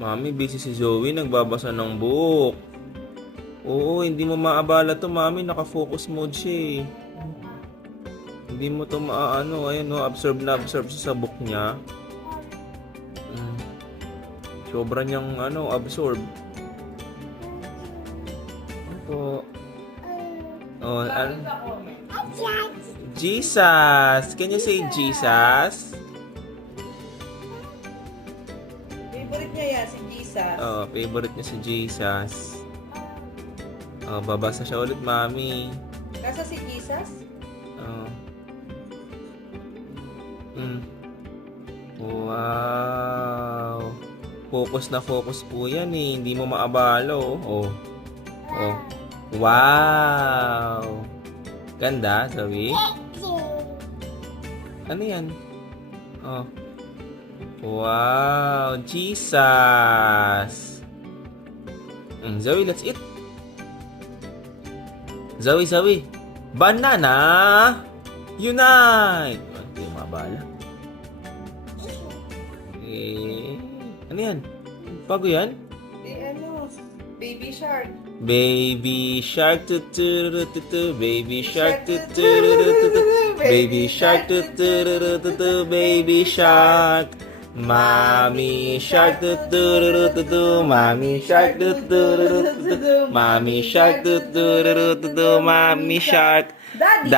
Mami, busy si Zoe. Nagbabasa ng book. Oo, hindi mo maabala to, Mami. Naka-focus mode siya eh. Hindi mo to maaano. Ayun, no, absorb na absorb siya sa book niya. Mm. Sobra niyang absorb. Opo. Oh, Jesus! Can you say Jesus? Favorite niya yan, si Jesus. Oh, favorite niya si Jesus. Oh, babasa siya ulit, Mami. Nasa si Jesus? Oh. Mm. Wow. Focus na focus po yan eh. Hindi mo maabala oh. Oh. Oh. Wow. Ganda, Zoe. Ano yan? Oh. Wow. Jesus. Zoe, let's eat. Zoe. Banana. Unite. Hindi mo maabala. Ano yan? Bago yan? Baby Shark. Baby shark tuturututu, baby shark tuturututu, baby shark tuturututu, baby shark. Mommy shark tuturututu, mommy shark tuturututu, mommy shark tuturututu, mommy shark. Daddy!